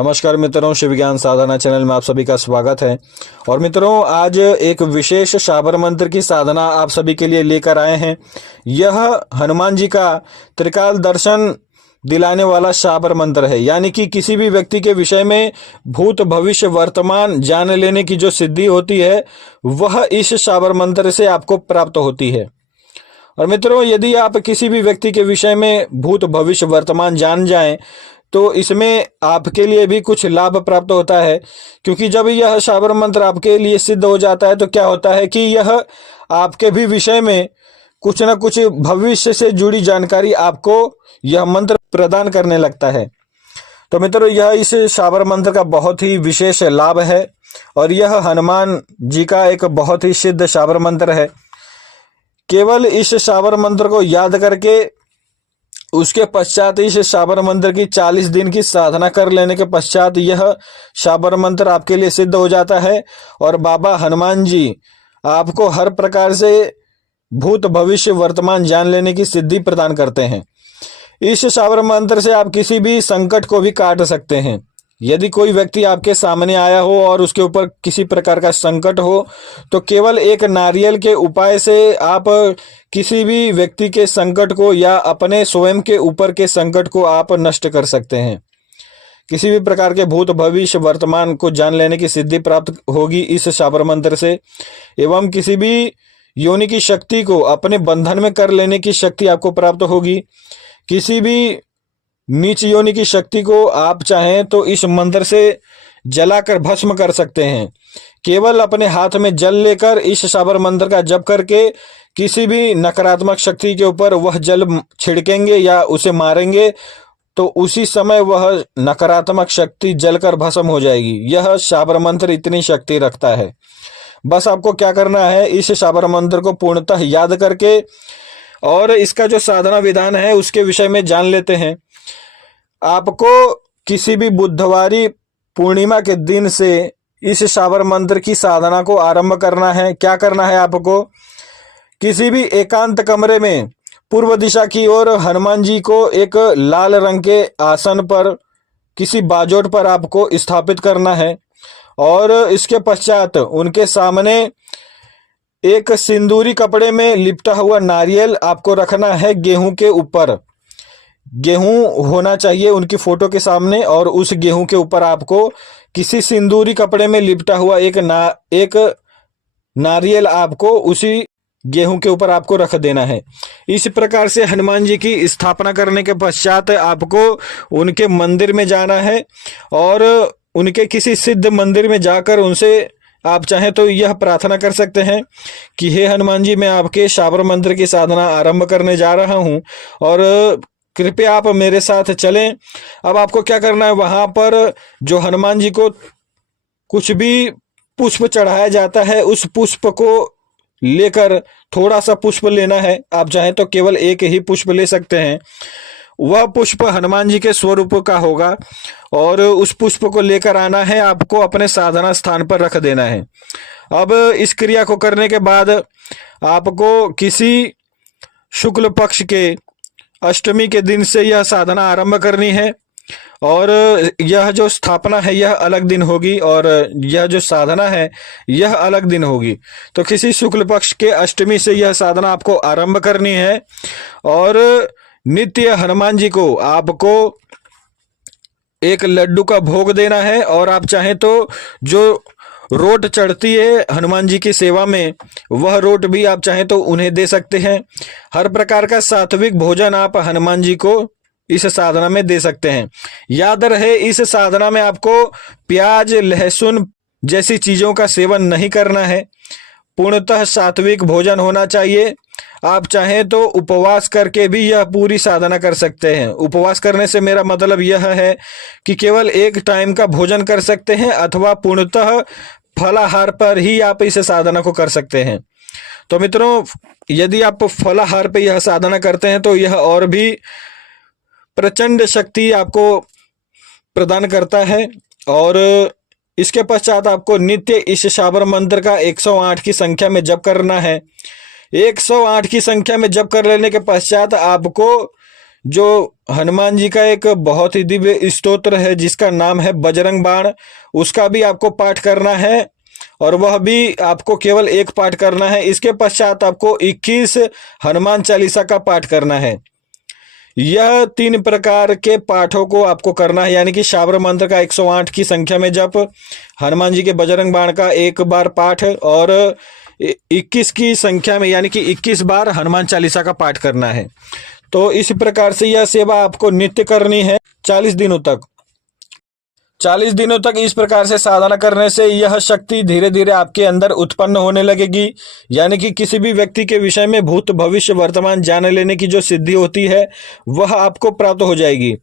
नमस्कार मित्रों, शिव ज्ञान साधना चैनल में आप सभी का स्वागत है। और मित्रों, आज एक विशेष शाबर मंत्र की साधना आप सभी के लिए लेकर आए हैं। यह हनुमान जी का त्रिकाल दर्शन दिलाने वाला शाबर मंत्र है। यानी कि किसी भी व्यक्ति के विषय में भूत भविष्य वर्तमान जान लेने की जो सिद्धि होती है, वह इस शाबर मंत्र से आपको प्राप्त होती है। और मित्रों, यदि आप किसी भी व्यक्ति के विषय में भूत भविष्य वर्तमान जान जाएं तो इसमें आपके लिए भी कुछ लाभ प्राप्त होता है। क्योंकि जब यह शाबर मंत्र आपके लिए सिद्ध हो जाता है तो क्या होता है कि यह आपके भी विषय में कुछ न कुछ भविष्य से जुड़ी जानकारी आपको यह मंत्र प्रदान करने लगता है। तो मित्रों, यह इस शाबर मंत्र का बहुत ही विशेष लाभ है और यह हनुमान जी का एक बहुत ही सिद्ध शाबर मंत्र है। केवल इस शाबर मंत्र को याद करके उसके पश्चात इस शाबर मंत्र की 40 दिन की साधना कर लेने के पश्चात यह शाबर मंत्र आपके लिए सिद्ध हो जाता है और बाबा हनुमान जी आपको हर प्रकार से भूत भविष्य वर्तमान जान लेने की सिद्धि प्रदान करते हैं। इस शाबर मंत्र से आप किसी भी संकट को भी काट सकते हैं। यदि कोई व्यक्ति आपके सामने आया हो और उसके ऊपर किसी प्रकार का संकट हो तो केवल एक नारियल के उपाय से आप किसी भी व्यक्ति के संकट को या अपने स्वयं के ऊपर के संकट को आप नष्ट कर सकते हैं। किसी भी प्रकार के भूत भविष्य वर्तमान को जान लेने की सिद्धि प्राप्त होगी इस शाबर मंत्र से। एवं किसी भी योनि की शक्ति को अपने बंधन में कर लेने की शक्ति आपको प्राप्त होगी। किसी भी नीच योनि की शक्ति को आप चाहें तो इस मंत्र से जलाकर भस्म कर सकते हैं। केवल अपने हाथ में जल लेकर इस शाबर मंत्र का जप करके किसी भी नकारात्मक शक्ति के ऊपर वह जल छिड़केंगे या उसे मारेंगे तो उसी समय वह नकारात्मक शक्ति जलकर भस्म हो जाएगी। यह शाबर मंत्र इतनी शक्ति रखता है। बस आपको क्या करना है, इस शाबर मंत्र को पूर्णतः याद करके और इसका जो साधना विधान है उसके विषय में जान लेते हैं। आपको किसी भी बुधवारी पूर्णिमा के दिन से इस शाबर मंत्र की साधना को आरंभ करना है। क्या करना है, आपको किसी भी एकांत कमरे में पूर्व दिशा की ओर हनुमान जी को एक लाल रंग के आसन पर किसी बाजोट पर आपको स्थापित करना है और इसके पश्चात उनके सामने एक सिंदूरी कपड़े में लिपटा हुआ नारियल आपको रखना है। गेहूं के ऊपर गेहूं होना चाहिए उनकी फोटो के सामने और उस गेहूं के ऊपर आपको किसी सिंदूरी कपड़े में लिपटा हुआ एक नारियल आपको उसी गेहूं के ऊपर आपको रख देना है। इस प्रकार से हनुमान जी की स्थापना करने के पश्चात आपको उनके मंदिर में जाना है और उनके किसी सिद्ध मंदिर में जाकर उनसे आप चाहें तो यह प्रार्थना कर सकते हैं कि हे हनुमान जी, मैं आपके शाबर मंत्र की साधना आरंभ करने जा रहा हूं और कृपया आप मेरे साथ चलें। अब आपको क्या करना है, वहां पर जो हनुमान जी को कुछ भी पुष्प चढ़ाया जाता है उस पुष्प को लेकर थोड़ा सा पुष्प लेना है। आप चाहें तो केवल एक ही पुष्प ले सकते हैं। वह पुष्प हनुमान जी के स्वरूप का होगा और उस पुष्प को लेकर आना है, आपको अपने साधना स्थान पर रख देना है। अब इस क्रिया को करने के बाद आपको किसी शुक्ल पक्ष के अष्टमी के दिन से यह साधना आरंभ करनी है और यह जो स्थापना है यह अलग दिन होगी और यह जो साधना है यह अलग दिन होगी। तो किसी शुक्ल पक्ष के अष्टमी से यह साधना आपको आरंभ करनी है और नित्य हनुमान जी को आपको एक लड्डू का भोग देना है और आप चाहें तो जो रोट चढ़ती है हनुमान जी की सेवा में वह रोट भी आप चाहें तो उन्हें दे सकते हैं। हर प्रकार का सात्विक भोजन आप हनुमान जी को इस साधना में दे सकते हैं। याद रहे, इस साधना में आपको प्याज लहसुन जैसी चीजों का सेवन नहीं करना है। पूर्णतः सात्विक भोजन होना चाहिए। आप चाहें तो उपवास करके भी यह पूरी साधना कर सकते हैं। उपवास करने से मेरा मतलब यह है कि केवल एक टाइम का भोजन कर सकते हैं अथवा पूर्णतः फलाहार पर ही आप इस साधना को कर सकते हैं। तो मित्रों, यदि आप फलाहार पे यह साधना करते हैं तो यह और भी प्रचंड शक्ति आपको प्रदान करता है। और इसके पश्चात आपको नित्य इस शाबर मंत्र का 108 की संख्या में जप करना है। 108 की संख्या में जप कर लेने के पश्चात आपको जो हनुमान जी का एक बहुत ही दिव्य स्तोत्र है जिसका नाम है बजरंग बाण, उसका भी आपको पाठ करना है। और वह भी आपको केवल एक पाठ करना है। इसके पश्चात आपको 21 हनुमान चालीसा का पाठ करना है। यह 3 प्रकार के पाठों को आपको करना है, यानी कि शाबर मंत्र का 108 की संख्या में जप, हनुमान जी के बजरंग बाण का 1 बार पाठ और 21 की संख्या में यानी कि 21 बार हनुमान चालीसा का पाठ करना है। तो इस प्रकार से यह सेवा आपको नित्य करनी है 40 दिनों तक। 40 दिनों तक इस प्रकार से साधना करने से यह शक्ति धीरे धीरे आपके अंदर उत्पन्न होने लगेगी, यानी कि किसी भी व्यक्ति के विषय में भूत भविष्य वर्तमान जान लेने की जो सिद्धि होती है वह आपको प्राप्त हो जाएगी।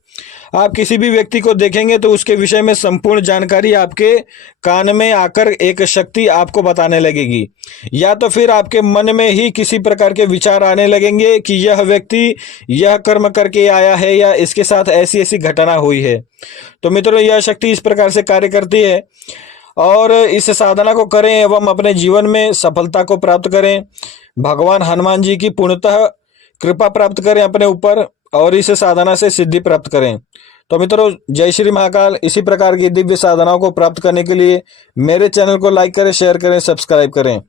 आप किसी भी व्यक्ति को देखेंगे तो उसके विषय में संपूर्ण जानकारी आपके कान में आकर एक शक्ति आपको बताने लगेगी, या तो फिर आपके मन में ही किसी प्रकार के विचार आने लगेंगे कि यह व्यक्ति यह कर्म करके आया है या इसके साथ ऐसी ऐसी घटना हुई है। तो मित्रों, यह शक्ति इस प्रकार से कार्य करती है और इस साधना को करें एवं अपने जीवन में सफलता को प्राप्त करें। भगवान हनुमान जी की पूर्णतः कृपा प्राप्त करें अपने ऊपर और इस साधना से सिद्धि प्राप्त करें। तो मित्रों, जय श्री महाकाल। इसी प्रकार की दिव्य साधनाओं को प्राप्त करने के लिए मेरे चैनल को लाइक करें, शेयर करें, सब्सक्राइब करें।